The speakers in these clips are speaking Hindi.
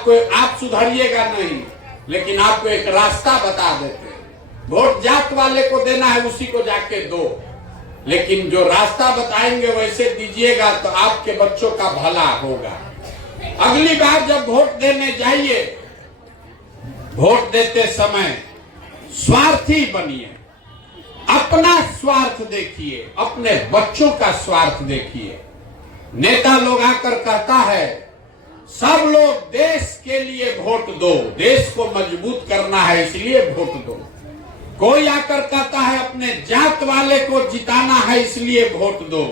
आप सुधरिएगा नहीं, लेकिन आपको एक रास्ता बता देते हैं। वोट जात वाले को देना है, उसी को जाके दो, लेकिन जो रास्ता बताएंगे वैसे दीजिएगा तो आपके बच्चों का भला होगा। अगली बार जब वोट देने जाइए, वोट देते समय स्वार्थी बनिए, अपना स्वार्थ देखिए, अपने बच्चों का स्वार्थ देखिए। नेता लोग आकर कहता है सब लोग देश के लिए वोट दो, देश को मजबूत करना है इसलिए वोट दो। कोई आकर कहता है अपने जात वाले को जिताना है इसलिए वोट दो।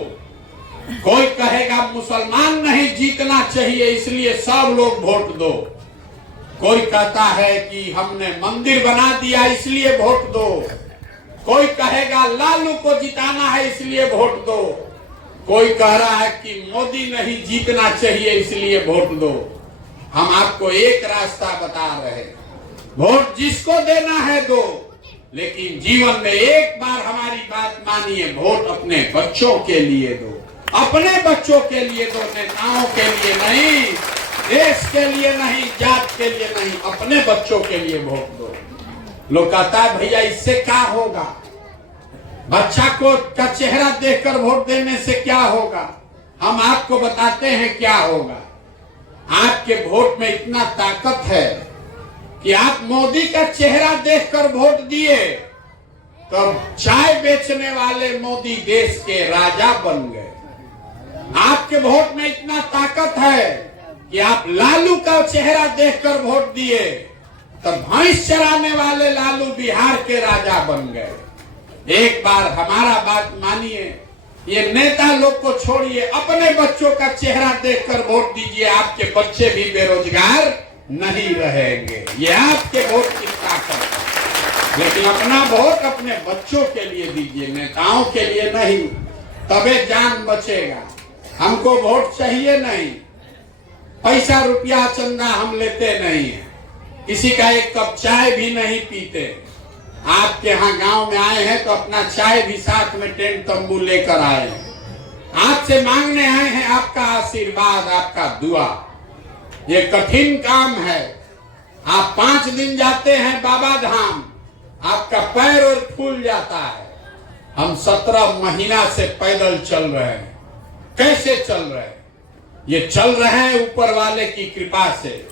कोई कहेगा मुसलमान नहीं जीतना चाहिए इसलिए सब लोग वोट दो। कोई कहता है कि हमने मंदिर बना दिया इसलिए वोट दो। कोई कहेगा लालू को जिताना है इसलिए वोट दो। कोई कह रहा है कि मोदी नहीं जीतना चाहिए इसलिए वोट दो। हम आपको एक रास्ता बता रहे हैं, वोट जिसको देना है दो, लेकिन जीवन में एक बार हमारी बात मानिए, वोट अपने बच्चों के लिए दो, अपने बच्चों के लिए दो, नेताओं के लिए नहीं, देश के लिए नहीं, जात के लिए नहीं, अपने बच्चों के लिए वोट दो। लोग कहता है भैया इससे क्या होगा, बच्चा को का चेहरा देखकर वोट देने से क्या होगा। हम आपको बताते हैं क्या होगा। आपके वोट में इतना ताकत है कि आप मोदी का चेहरा देखकर वोट दिए तो चाय बेचने वाले मोदी देश के राजा बन गए। आपके वोट में इतना ताकत है कि आप लालू का चेहरा देखकर वोट दिए तो भैंस चराने वाले लालू बिहार के राजा बन गए। एक बार हमारा बात मानिए, ये नेता लोग को छोड़िए, अपने बच्चों का चेहरा देखकर वोट दीजिए, आपके बच्चे भी बेरोजगार नहीं रहेंगे। ये आपके वोट की ताकत है, लेकिन अपना वोट अपने बच्चों के लिए दीजिए, नेताओं के लिए नहीं, तबे जान बचेगा। हमको वोट चाहिए नहीं, पैसा रुपया चंदा हम लेते नहीं है, किसी का एक कप चाय भी नहीं पीते। आपके यहाँ गांव में आए हैं तो अपना चाय भी साथ में टेंट तंबू लेकर आए हैं। आपसे मांगने आए हैं आपका आशीर्वाद, आपका दुआ। ये कठिन काम है। आप 5 दिन जाते हैं बाबा धाम, आपका पैर और फूल जाता है। हम 17 महीना से पैदल चल रहे हैं। कैसे चल रहे हैं? ये चल रहे हैं ऊपर वाले की कृपा से,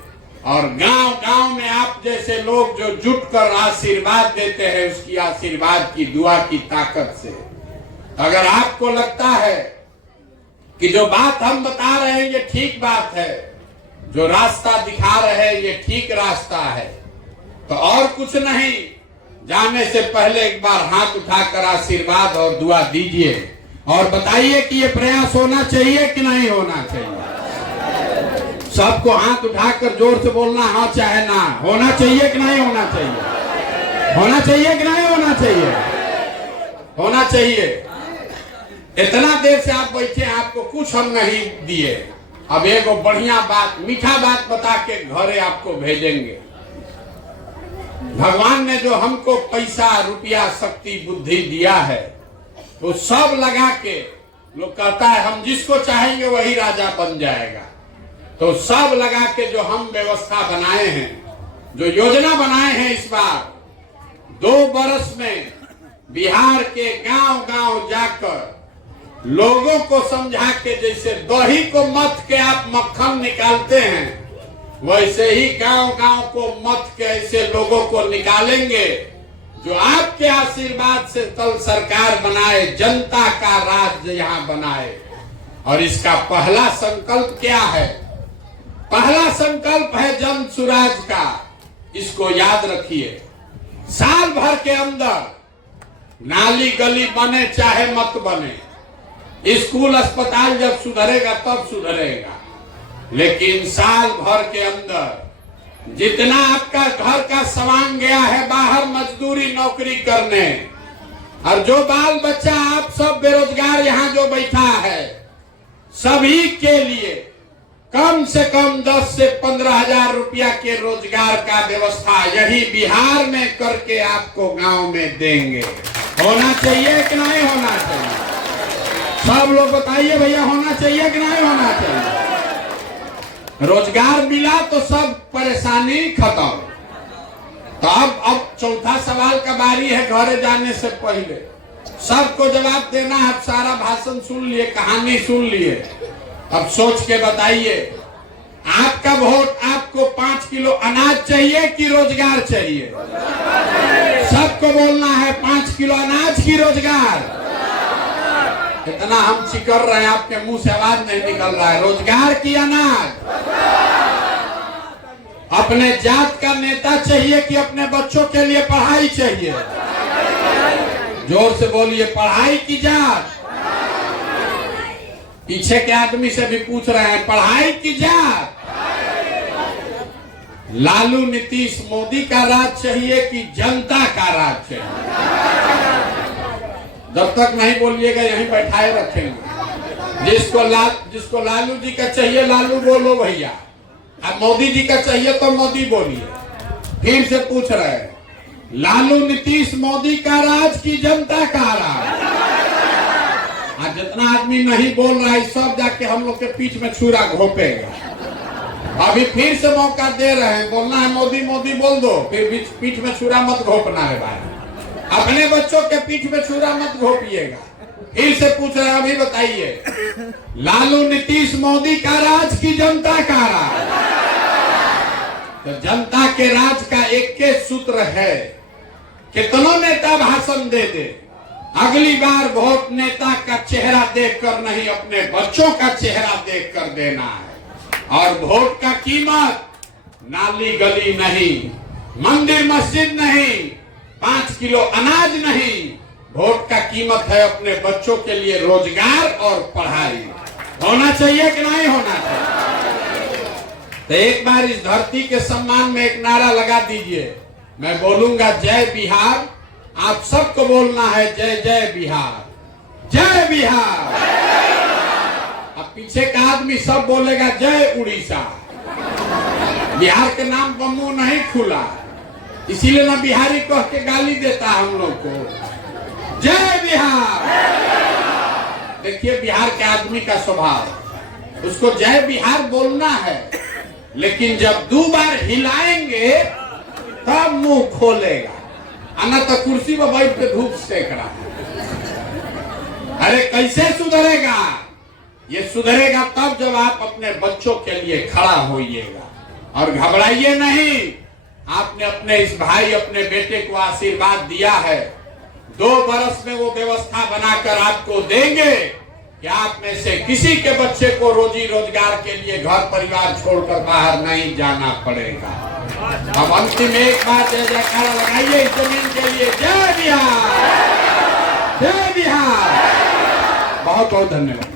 और गांव गांव में आप जैसे लोग जो जुट कर आशीर्वाद देते हैं, उसकी आशीर्वाद की दुआ की ताकत से। अगर आपको लगता है कि जो बात हम बता रहे हैं ये ठीक बात है, जो रास्ता दिखा रहे हैं ये ठीक रास्ता है, तो और कुछ नहीं, जाने से पहले एक बार हाथ उठाकर आशीर्वाद और दुआ दीजिए और बताइए कि ये प्रयास होना चाहिए कि नहीं होना चाहिए। सबको हाथ उठाकर जोर से बोलना हाँ चाहे ना, होना चाहिए कि नहीं होना चाहिए, होना चाहिए कि नहीं होना चाहिए, होना चाहिए। इतना देर से आप बैठे, आपको कुछ हम नहीं दिए, अब एक बढ़िया बात, मीठा बात बता के घरे आपको भेजेंगे। भगवान ने जो हमको पैसा रुपया शक्ति बुद्धि दिया है तो सब लगा के, लोग कहता है हम जिसको चाहेंगे वही राजा बन जाएगा, तो सब लगा के जो हम व्यवस्था बनाए हैं, जो योजना बनाए हैं, इस बार 2 बरस में बिहार के गांव गांव जाकर लोगों को समझा के, जैसे दही को मथ के आप मक्खन निकालते हैं, वैसे ही गांव गांव को मथ के ऐसे लोगों को निकालेंगे जो आपके आशीर्वाद से कल सरकार बनाए, जनता का राज यहाँ बनाए। और इसका पहला संकल्प क्या है? पहला संकल्प है जन सुराज का। इसको याद रखिए। साल भर के अंदर नाली गली बने चाहे मत बने, स्कूल अस्पताल जब सुधरेगा तब सुधरेगा, लेकिन साल भर के अंदर जितना आपका घर का सामान गया है बाहर मजदूरी नौकरी करने, और जो बाल बच्चा आप सब बेरोजगार यहाँ जो बैठा है, सभी के लिए कम से कम 10 से 15 हजार रुपया के रोजगार का व्यवस्था यही बिहार में करके आपको गांव में देंगे। होना चाहिए कि नहीं होना चाहिए? सब लोग बताइए भैया, होना चाहिए कि नहीं होना चाहिए? रोजगार मिला तो सब परेशानी खत्म। तो अब चौथा सवाल का बारी है घरे जाने से पहले। सबको जवाब देना है। अब सारा भाषण सुन लिए, कहानी सुन लिए, अब सोच के बताइए आपका वोट आपको 5 किलो अनाज चाहिए कि रोजगार चाहिए? सबको बोलना है 5 किलो अनाज की रोजगार। इतना हम चिकर रहे हैं, आपके मुंह से आवाज नहीं निकल रहा है। रोजगार की अनाज? अपने जात का नेता चाहिए कि अपने बच्चों के लिए पढ़ाई चाहिए? जोर से बोलिए, पढ़ाई की जात? पीछे के आदमी से भी पूछ रहे हैं, पढ़ाई की जात? लालू नीतीश मोदी का राज चाहिए कि जनता का राज चाहिए? जब तक नहीं बोलिएगा यहीं बैठाए रखेंगे। जिसको लालू जी का चाहिए लालू बोलो भैया, अब मोदी जी का चाहिए तो मोदी बोलिए। फिर से पूछ रहे हैं, लालू नीतीश मोदी का राज की जनता का राज? आज जितना आदमी नहीं बोल रहा है सब जाके हम लोग के पीठ में छुरा घोपेगा। अभी फिर से मौका दे रहे हैं, बोलना है मोदी मोदी बोल दो, फिर पीठ में छुरा मत घोपना है भाई। अपने बच्चों के पीठ में छुरा मत घोपिएगा। फिर से पूछ रहे हैं, अभी बताइए, लालू नीतीश मोदी का राज की जनता का राज? तो जनता के राज का एक के सूत्र है, कितनों नेता भाषण दे दे, अगली बार वोट नेता का चेहरा देखकर नहीं अपने बच्चों का चेहरा देखकर देना है। और वोट का कीमत नाली गली नहीं, मंदिर मस्जिद नहीं, 5 किलो अनाज नहीं, वोट का कीमत है अपने बच्चों के लिए रोजगार और पढ़ाई। होना चाहिए कि नहीं होना चाहिए? तो एक बार इस धरती के सम्मान में एक नारा लगा दीजिए। मैं बोलूंगा जय बिहार, आप सबको बोलना है जय जय बिहार, जय बिहार। अब पीछे का आदमी सब बोलेगा जय उड़ीसा। बिहार के नाम पर मुंह नहीं खुला, इसीलिए ना बिहारी कह के गाली देता है हम लोग को। जय बिहार। देखिए बिहार के आदमी का स्वभाव, उसको जय बिहार बोलना है, लेकिन जब 2 बार हिलाएंगे तब मुंह खोलेगा, अन्ना तो कुर्सी पर बैठ के धूप सेक रहा है। अरे कैसे सुधरेगा? ये सुधरेगा तब जब आप अपने बच्चों के लिए खड़ा होइएगा। और घबराइए नहीं, आपने अपने इस भाई अपने बेटे को आशीर्वाद दिया है, 2 बरस में वो व्यवस्था बनाकर आपको देंगे कि आप में से किसी के बच्चे को रोजी रोजगार के लिए घर परिवार छोड़कर बाहर नहीं जाना पड़ेगा। अब अंतिम एक बार जय जयकारा लगाइए इस जमीन के लिए। जय बिहार, जय बिहार। बहुत बहुत धन्यवाद।